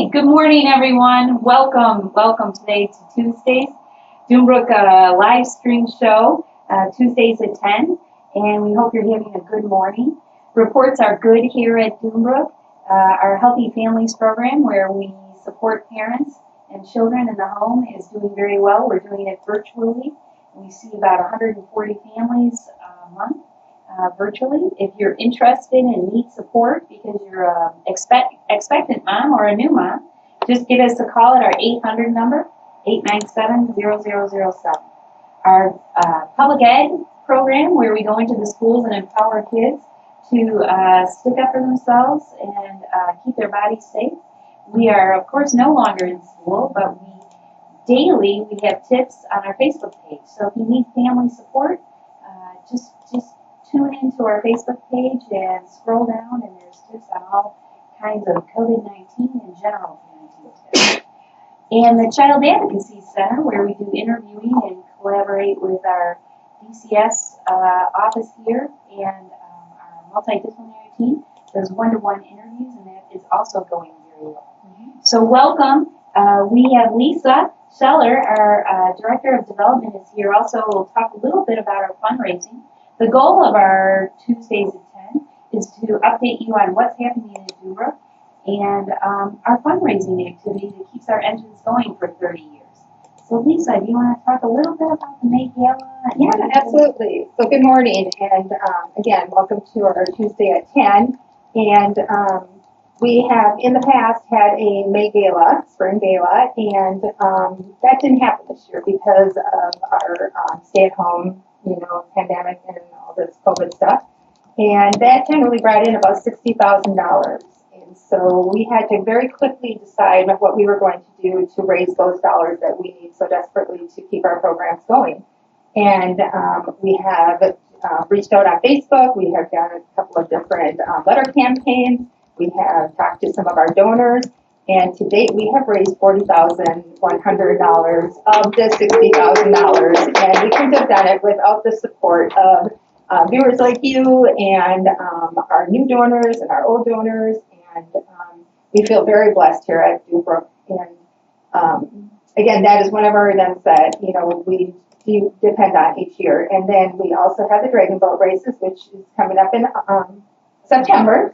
Okay, good morning, everyone. Welcome today to Tuesday's Doombrook live stream show, Tuesdays at 10, and we hope you're having a good morning. Reports are good here at Doombrook, our Healthy Families program, where we support parents and children in the home, is doing very well. We're doing it virtually. We see about 140 families a month. Virtually. If you're interested and need support because you're an expectant mom or a new mom, just give us a call at our 800 number, 897-0007. Our public ed program, where we go into the schools and empower kids to stick up for themselves and keep their bodies safe. We are, of course, no longer in school, but daily we have tips on our Facebook page. So if you need family support, just tune into our Facebook page and scroll down, and there's tips on all kinds of COVID-19 and general parenting tips. And the Child Advocacy Center, where we do interviewing and collaborate with our DCS office here, and our multidisciplinary team, does one-to-one interviews, and that is also going very well. So welcome. We have Lisa Scheller, our Director of Development, is here. Also, we'll talk a little bit about our fundraising. The goal of our Tuesdays at 10 is to update you on what's happening in Doombrook and our fundraising activity that keeps our engines going for 30 years. So Lisa, do you want to talk a little bit about the May Gala? Yeah, absolutely. So good morning, and again, welcome to our Tuesday at 10. And we have in the past had a May Gala, Spring Gala, and that didn't happen this year because of our stay-at-home pandemic and all this COVID stuff. And that generally brought in about $60,000. And so we had to very quickly decide what we were going to do to raise those dollars that we need so desperately to keep our programs going. And we have reached out on Facebook. We have done a couple of different letter campaigns. We have talked to some of our donors. And to date, we have raised $40,100 of the $60,000, and we couldn't have done it without the support of viewers like you and our new donors and our old donors. And we feel very blessed here at Doombrook. And again, that is one of our events that we do depend on each year. And then we also have the Dragon Boat races, which is coming up in September,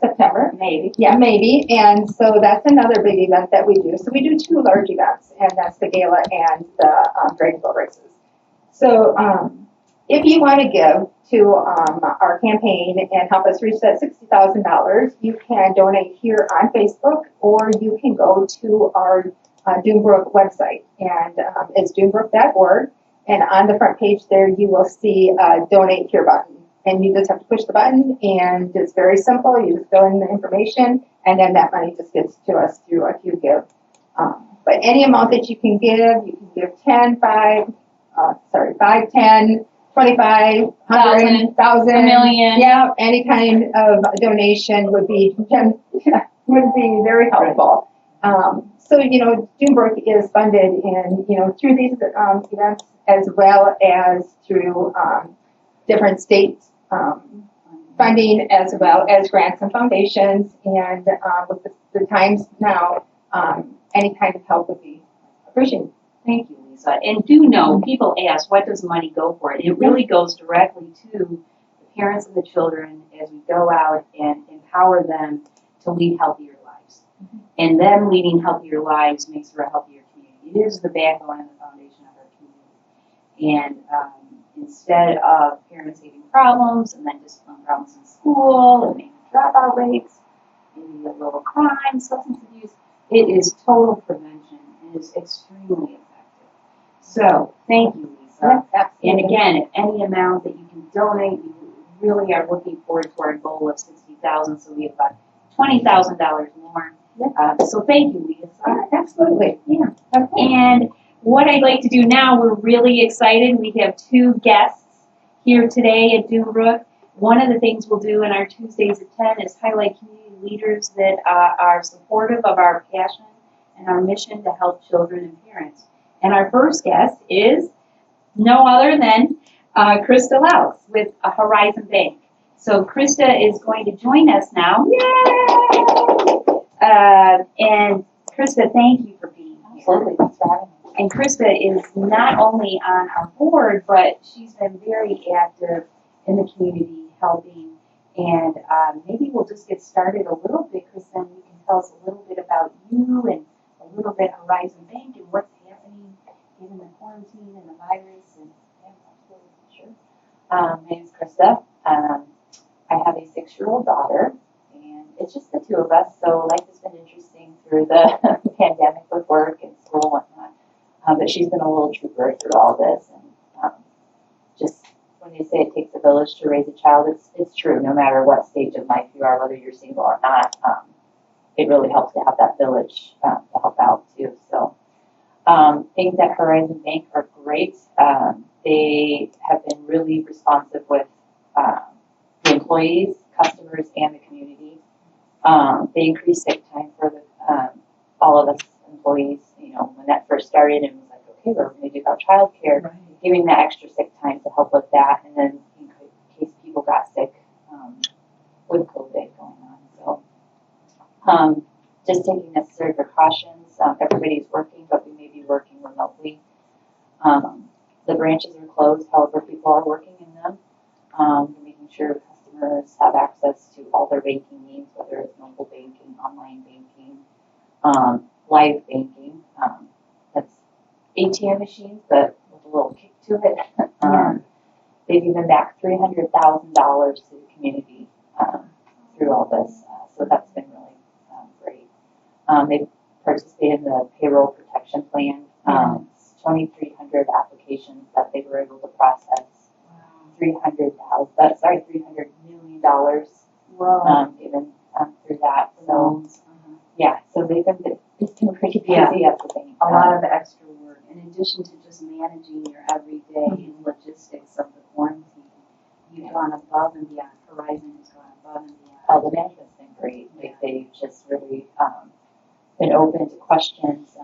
maybe. Yeah, maybe. And so that's another big event that we do. So we do two large events, and that's the gala and the Dragon Boat races. So if you want to give to our campaign and help us reach that $60,000, you can donate here on Facebook, or you can go to our Doombrook website, and it's doombrook.org. And on the front page there, you will see a Donate Here button. And you just have to push the button, and it's very simple. You just fill in the information, and then that money just gets to us through a QGive. But any amount that you can give 10, 5, 10, 25, 100,000, a million. Yeah, any kind of donation would be very helpful. So, Doombrook is funded through these events as well as through different states funding, as well as grants and foundations, and with the times now, any kind of help would be appreciated. Thank you, Lisa. And do know, people ask, what does money go for? It really goes directly to the parents and the children as we go out and empower them to lead healthier lives. And them leading healthier lives makes for a healthier community. It is the backbone and the foundation of our community. And instead of parents having problems and then discipline problems in school and maybe dropout rates, maybe a little crime, substance abuse, it is total prevention. It is extremely effective. So thank you, Lisa. And again, if any amount that you can donate, we really are looking forward to our goal of $60,000, so we have about $20,000 more. So thank you, Lisa. Absolutely. Yeah. Okay. And what I'd like to do now, we're really excited. We have two guests here today at Doombrook. One of the things we'll do in our Tuesdays at 10 is highlight community leaders that are supportive of our passion and our mission to help children and parents. And our first guest is no other than Krysta Loucks with Horizon Bank. So Krysta is going to join us now. Yay! And Krysta, thank you for being here. Absolutely, thanks for having me. And Krysta is not only on our board, but she's been very active in the community, helping. And maybe we'll just get started a little bit, Krysta, and you can tell us a little bit about you and a little bit Horizon Bank and what's happening given the quarantine and the virus. And Yeah, absolutely, sure. My name's Krysta. I have a 6-year-old daughter, and it's just the two of us, so life has been interesting through the pandemic with work and school and whatnot. But she's been a little trooper through all this, and just when they say it takes a village to raise a child, it's true. No matter what stage of life you are, whether you're single or not, it really helps to have that village to help out too. So things at Horizon Bank are great. They have been really responsive with the employees, customers, and the community. They increased sick time for all of us employees. You know, when that first started, it was like, okay, we're going to do our childcare, right. giving that extra sick time to help with that, and then in case people got sick with COVID going on. So just taking necessary precautions. Everybody's working, but we may be working remotely. The branches are closed, however, people are working in them. Making sure customers have access to all their banking needs, whether it's mobile banking, online banking, live banking. That's ATM machines, but with a little kick to it. They've given back $300,000 to the community through all this, so that's been really great. They've participated in the payroll protection plan. 2,300 applications that they were able to process. $300 million given through that. So yeah, so they've been it's been pretty busy at the bank. A lot of extra work, in addition to just managing your everyday and logistics of the quarantine. You've gone above and beyond. Horizon has gone above and beyond. Oh, the management's been great. They've just really been open to questions,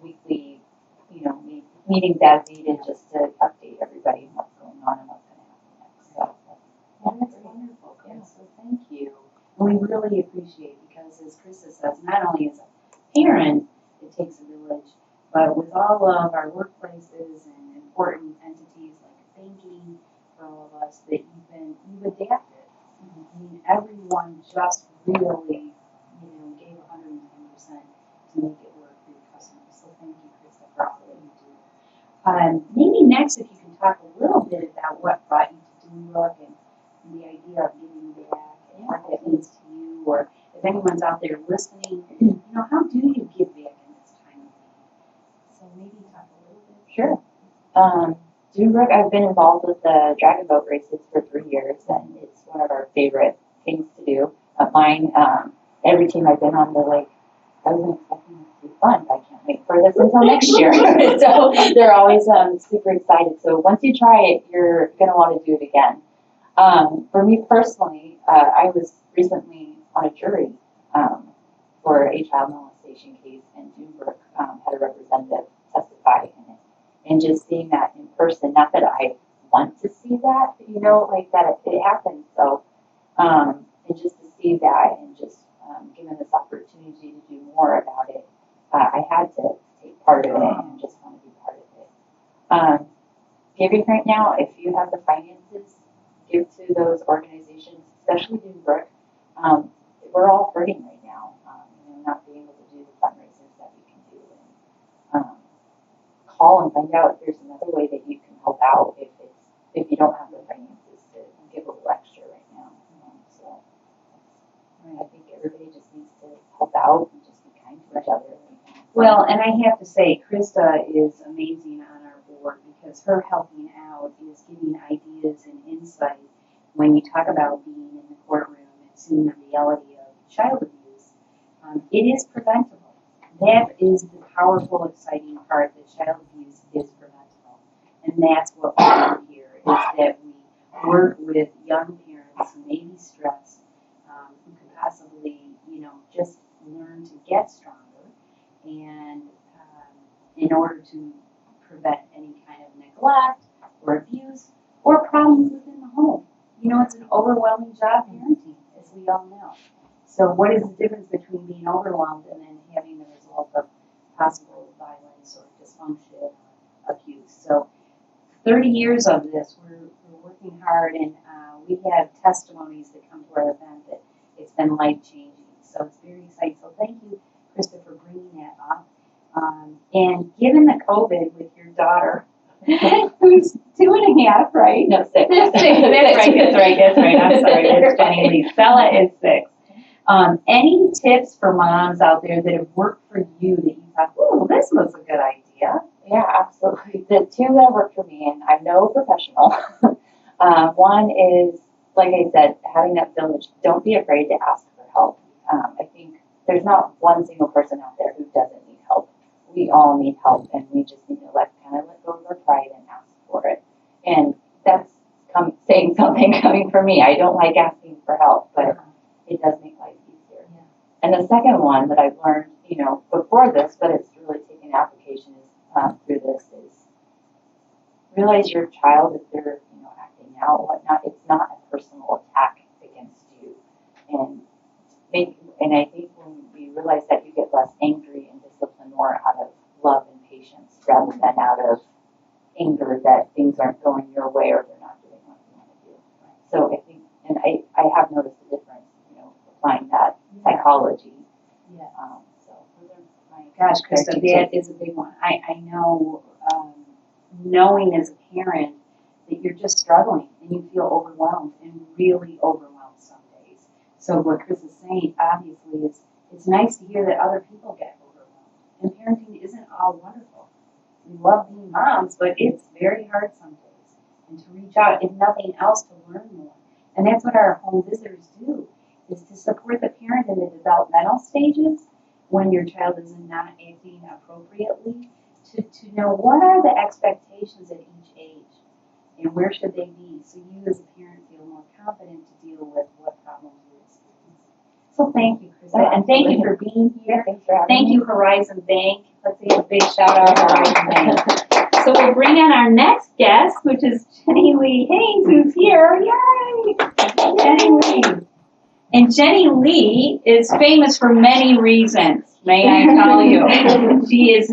weekly, meetings as needed, just to update everybody on what's going on and what's going to happen next. So That's wonderful, Chris. So thank you. And we really appreciate, because as Krysta says, not only as a parent, it takes a village, but with all of our workplaces and important entities like banking for all of us, that you've adapted. I mean, everyone just really, gave 110% to make it work for your customers. So thank you, Krysta, for all that you do. Maybe next, if you can talk a little bit about what brought you to Dunebrook and the idea of giving back and what that means to you, or if anyone's out there listening, how do you give back in this time of need? So maybe talk a little bit. sure. Dunebrook, I've been involved with the dragon boat races for 3 years, and it's one of our favorite things to do. Mine, every team I've been on, they're like, I wasn't expecting this to be fun, but I can't wait for this until next year. So they're always super excited. So once you try it, you're going to want to do it again. For me personally, I was recently on a jury for a child molestation case, and Dunebrook had a representative testify in it. And just seeing that in person, not that I want to see that, like that it happened. So, and just to see that and just given this opportunity to do more about it, I had to take part of it and just want to be part of it. Giving right now, if you have the finances, give to those organizations, especially Dunebrook. We're all hurting right now, not being able to do the fundraisers that we can do. And call and find out if there's another way that you can help out if you don't have the finances to give a little extra right now. So I think everybody just needs to help out and just be kind to each other. Well, and I have to say, Krysta is amazing on our board, because her helping out is giving ideas and insight when you talk about being in the courtroom and seeing the reality of child abuse. It is preventable. That is the powerful, exciting part, that child abuse is preventable. And that's what we do here, is that we work with young parents who may be stressed, who could possibly, just learn to get stronger, and in order to prevent any kind of neglect or abuse or problems within the home. It's an overwhelming job, parenting, as we all know. So what is the difference between being overwhelmed and then having the result of possible violence or dysfunction or abuse. So 30 years of this, we're working hard, and we have testimonies that come to our event that it's been life-changing. So it's very exciting. So thank you, Krysta, for bringing that up. And given the COVID with your daughter, who's 2.5, right? No, 6. 6. That's right. I'm sorry. It's Jenilee. Stella is 6. Any tips for moms out there that have worked for you that you thought, oh, this was a good idea? Yeah, absolutely. The 2 that worked for me, and I'm no professional. One is, like I said, having that village. Don't be afraid to ask for help. I think there's not one single person out there who doesn't need help. We all need help, and we just need to let go of our pride and ask for it. And that's saying something coming from me. I don't like asking for help, but it does make life easier. Yeah. And the second one that I've learned, before this, but it's really taken application through this is realize your child, if they're, acting out, whatnot, it's not a personal attack against you. And I think when we realize that, you get less angry and discipline more out of love and patience rather than out of anger that things aren't going your way or they're not doing what you want to do. So I think, and I have noticed a difference, applying that psychology. Yeah. So those are my Gosh, Krysta, that is a big one. I know, knowing as a parent that you're just struggling and you feel overwhelmed and really overwhelmed some days. So what Chris is saying, obviously, it's nice to hear that other people get overwhelmed. And parenting isn't all wonderful. We love being moms, but it's very hard some days. And to reach out, if nothing else, to learn more. And that's what our home visitors do, is to support the parent in the developmental stages when your child is not acting appropriately, to know what are the expectations at each age and where should they be, so you as a parent feel more confident to deal with what problems you experience. So thank you, Krysta, and thank you for being here. Thanks for having Thank me. you, Horizon Bank. Let's give a big shout out to Horizon Bank. So we'll bring in our next guest, which is Jenilee Haynes, who's here. Yay! Jenilee. And Jenilee is famous for many reasons, may I tell you. She is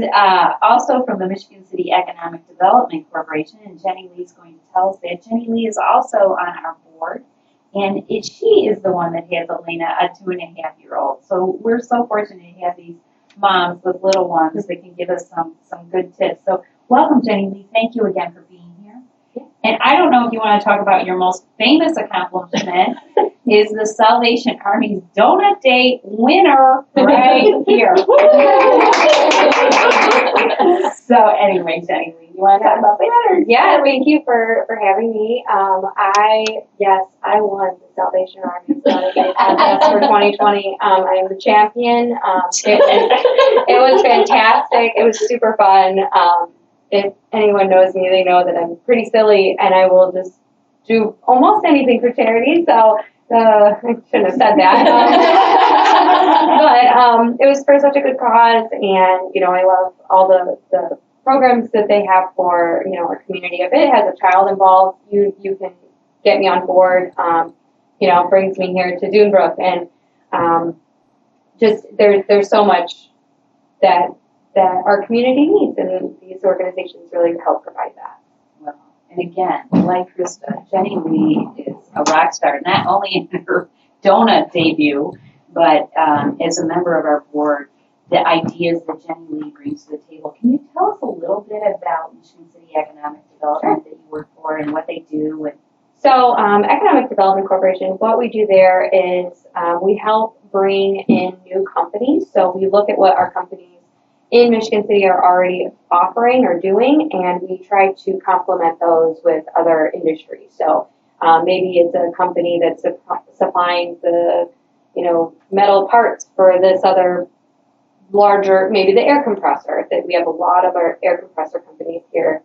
also from the Michigan City Economic Development Corporation, and Jenilee is going to tell us that. Jenilee is also on our board, and she is the one that has Elena, a 2.5-year-old. So we're so fortunate to have these moms with little ones that can give us some good tips. So welcome, Jenilee. Thank you again for being here. And I don't know if you want to talk about your most famous accomplishment, is the Salvation Army's Donut Day winner right here. So anyway, Jenilee, you want to talk about that? Or? Yeah, thank you for having me. I won the Salvation Army's Donut Day contest for 2020. I am the champion. It was fantastic. It was super fun. If anyone knows me, they know that I'm pretty silly, and I will just do almost anything for charity. So I shouldn't have said that. But it was for such a good cause, and I love all the programs that they have for our community. If it has a child involved, you can get me on board. Brings me here to Dunebrook, and just there's so much that our community needs, and these organizations really help provide that. Well, and again, like Krysta, Jenilee is a rock star, not only in her donut debut, but as a member of our board, the ideas that Jenilee brings to the table. Can you tell us a little bit about Michigan City Economic Development that you work for and what they do? And So Economic Development Corporation, what we do there is we help bring in new companies. So we look at what our companies in Michigan City are already offering or doing, and we try to complement those with other industries. So maybe it's a company that's supplying the metal parts for this other larger, maybe the air compressor, that we have a lot of our air compressor companies here.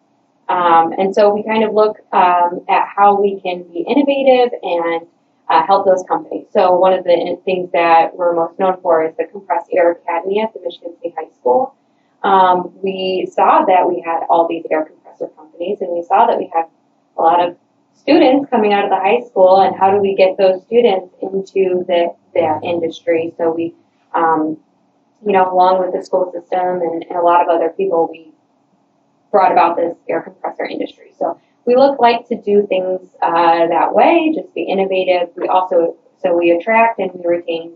And so we kind of look at how we can be innovative and help those companies. So one of the things that we're most known for is the Compressed Air Academy at the Michigan State High School. We saw that we had all these air compressor companies, and we saw that we had a lot of students coming out of the high school, and how do we get those students into that industry? So we along with the school system and a lot of other people, we brought about this air compressor industry. So we like to do things that way, just be innovative. We attract and we retain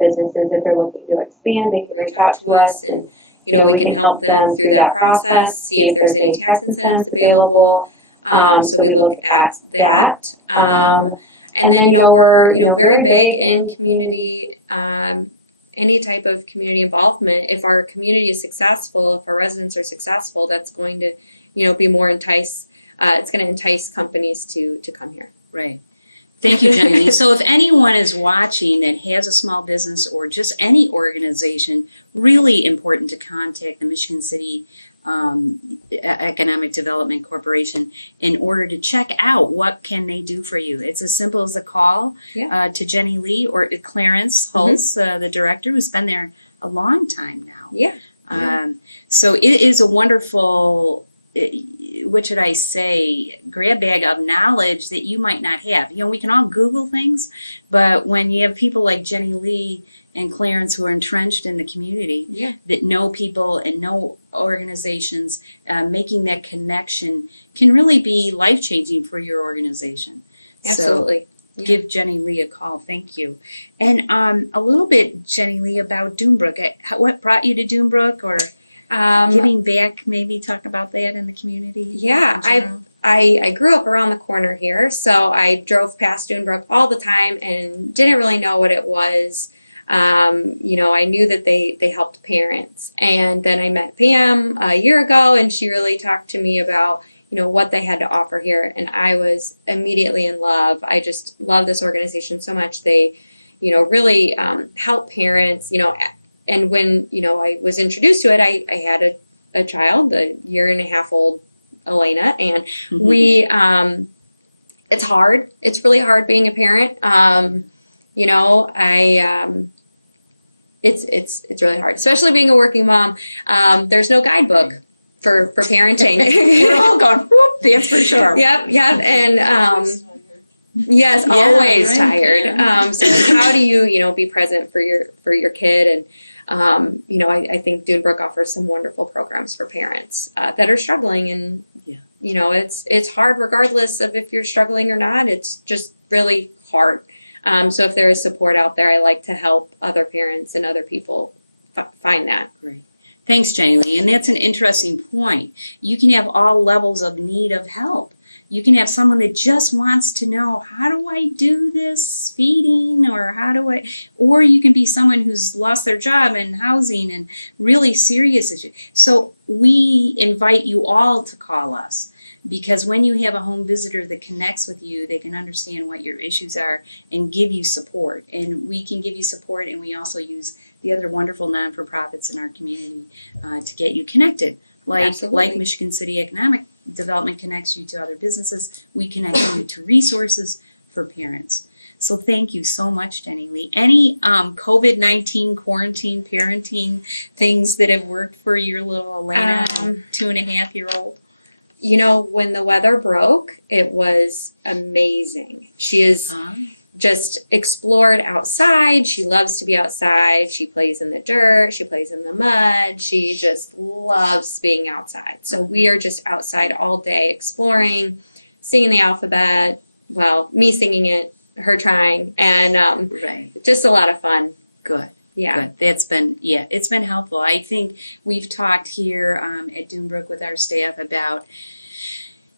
businesses. If they're looking to expand, they can reach out to us, and we can help them through that process, see if there's any tax incentives available. So we look at that. And then, we're very big in community, any type of community involvement. If our community is successful, if our residents are successful, that's going to, be more it's going to entice companies to come here. Right. Thank you, Jenilee. So if anyone is watching that has a small business or just any organization, really important to contact the Michigan City Economic Development Corporation in order to check out what can they do for you. It's as simple as a call to Jenilee or Clarence Hulse, the director, who's been there a long time now. Yeah. So it is a wonderful, what should I say, grab bag of knowledge that you might not have. We can all Google things, but when you have people like Jenilee and Clarence who are entrenched in the community, that know people and know organizations, making that connection can really be life-changing for your organization. Absolutely. So give Jenilee a call. Thank you. And a little bit, Jenilee, about Doombrook. What brought you to Doombrook, or giving back, maybe talk about that in the community? Yeah, I grew up around the corner here, so I drove past Doombrook all the time and didn't really know what it was. I knew that they helped parents, and then I met Pam a year ago, and she really talked to me about what they had to offer here, and I was immediately in love. I just love this organization so much. They, really help parents. And when I was introduced to it, I had a child, a 1.5-year-old Elena, and we it's hard. It's really hard being a parent. It's really hard, especially being a working mom. There's no guidebook for parenting. We're all going, whoop, that's for sure. Yep, and yes, always tired. So how do you be present for your kid? And I think Doombrook offers some wonderful programs for parents that are struggling, and it's hard regardless of if you're struggling or not. It's just really hard. So if there is support out there, I like to help other parents and other people find that. Great. Thanks, Jenilee. And that's an interesting point. You can have all levels of need of help. You can have someone that just wants to know, how do I do this feeding, or you can be someone who's lost their job and housing and really serious issues. So we invite you all to call us, because when you have a home visitor that connects with you, they can understand what your issues are and give you support. And we can give you support, and we also use the other wonderful non-for-profits in our community to get you connected. Like Michigan City Economic Development connects you to other businesses, we connect you to resources for parents. So thank you so much, Jenilee. Any COVID-19 quarantine parenting things that have worked for your little Elena, 2.5-year-old? When the weather broke, it was amazing. She is just explored outside. She loves to be outside. She plays in the dirt. She plays in the mud. She just loves being outside. So we are just outside all day exploring, singing the alphabet. Well, me singing it, her trying, and just a lot of fun. Good. Yeah. Good. It's been helpful. I think we've talked here at Doombrook with our staff about,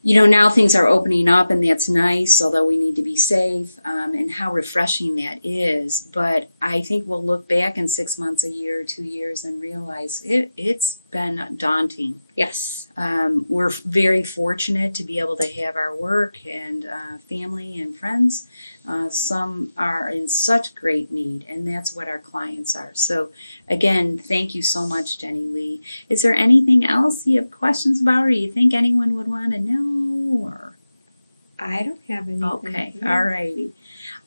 now things are opening up, and that's nice, although we need to be safe, and how refreshing that is. But I think we'll look back in 6 months, a year, 2 years, and realize it's been daunting. Yes. We're very fortunate to be able to have our work and family and friends. Some are in such great need, and that's what our clients are. So, again, thank you so much, Jenilee. Is there anything else you have questions about, or you think anyone would want to know? Or I don't have anything. Okay, all righty.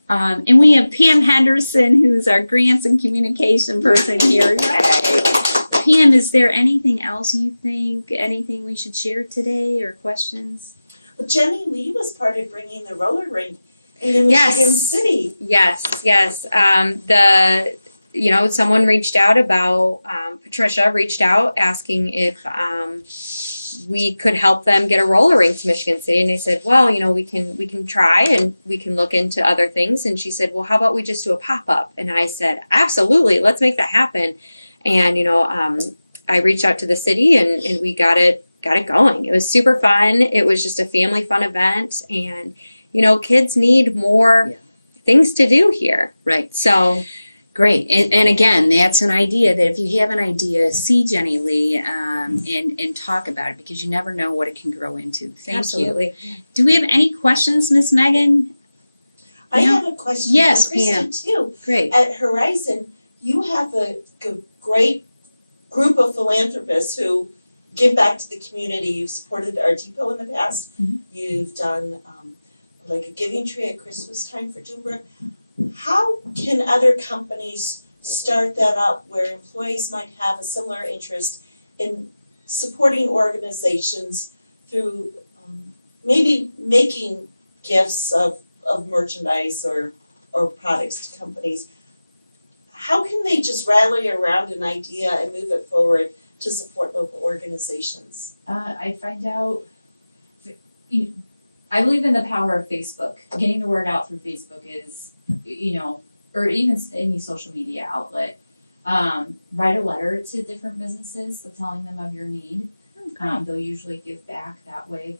And we have Pam Henderson, who's our grants and communication person here. Yay! Pam, is there anything else you think, anything we should share today, or questions? Well, Jenilee was part of bringing the roller rink into Michigan City. Yes. someone reached out about, Patricia reached out asking if we could help them get a roller rink to Michigan City. And I said, well, we can try and we can look into other things. And she said, well, how about we just do a pop-up? And I said, absolutely, let's make that happen. And, I reached out to the city and we got it going. It was super fun. It was just a family fun event. And, kids need more things to do here. Right. So great. And again, that's an idea that if you have an idea, see Jenilee and talk about it, because you never know what it can grow into. Thank absolutely. you. Do we have any questions, Miss Megan? I Yeah. have a question Yes, for Krysta Pam. too. Great. At Horizon, you have a great group of philanthropists who give back to the community. You've supported our depot in the past. Mhm. You've done like a giving tree at Christmas time for Dunebrook. How can other companies start that up where employees might have a similar interest in supporting organizations through maybe making gifts of merchandise or products to companies? How can they just rally around an idea and move it forward to support local organizations? I find out, I believe in the power of Facebook. Getting the word out through Facebook is, or even any social media outlet. Write a letter to different businesses telling them of your need. They'll usually give back that way.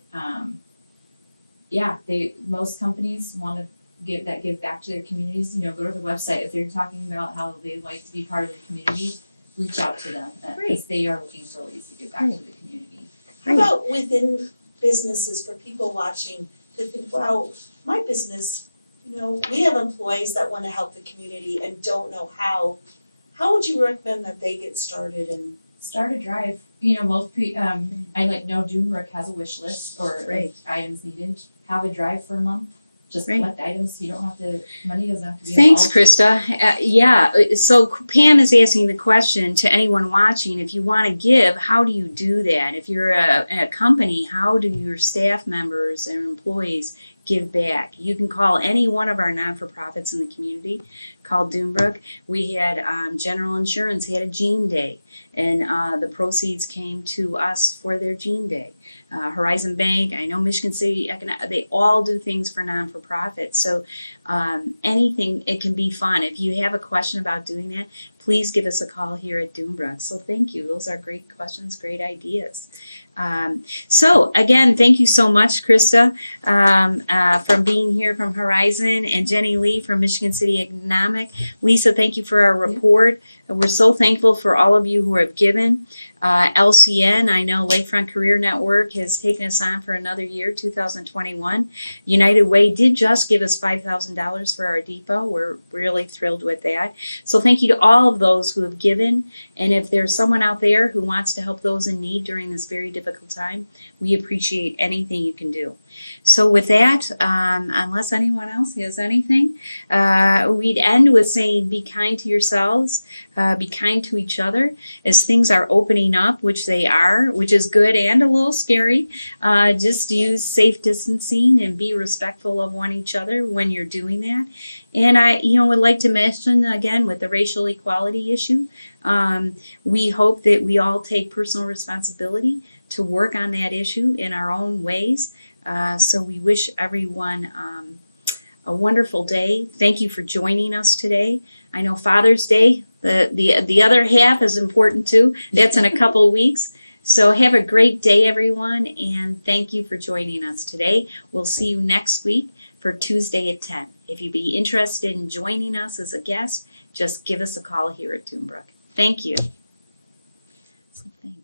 Most companies want to give back to their communities. Go to the website. If they're talking about how they like to be part of the community, reach out to them because they are looking for ways to give back to the community. How about within businesses for people watching to think, wow, my business, we have employees that want to help the community and don't know how. How would you recommend that they get started and start a drive? Most I know Dunebrook has a wish list or items needed. Have a drive for a month. Just collect items. You don't have to. Money doesn't have to be Thanks, involved. Krysta. So Pam is asking the question to anyone watching: if you want to give, how do you do that? If you're a company, how do your staff members and employees give back? You can call any one of our non-for-profits in the community called Dunebrook. We had General Insurance had a Jean Day, and the proceeds came to us for their Jean Day. Horizon Bank, I know Michigan City, they all do things for non-for-profit. So anything, it can be fun. If you have a question about doing that, please give us a call here at Dunebrook. So thank you. Those are great questions, great ideas. So again, thank you so much, Krysta, from being here from Horizon, and Jenilee from Michigan City Economic. Lisa, thank you for our report. We're so thankful for all of you who have given. LCN, I know Lakefront Career Network has taken us on for another year, 2021. United Way did just give us $5,000 for our depot. We're really thrilled with that. So thank you to all of those who have given. And if there's someone out there who wants to help those in need during this very difficult time, we appreciate anything you can do. So with that, unless anyone else has anything, we'd end with saying be kind to yourselves, be kind to each other as things are opening up, which they are, which is good and a little scary. Just use safe distancing and be respectful of each other when you're doing that. And I, would like to mention again with the racial equality issue, we hope that we all take personal responsibility to work on that issue in our own ways. So we wish everyone a wonderful day. Thank you for joining us today. I know Father's Day, the other half is important too. That's in a couple of weeks. So have a great day, everyone, and thank you for joining us today. We'll see you next week for Tuesday at 10. If you'd be interested in joining us as a guest, just give us a call here at Dunebrook. Thank you. So thanks.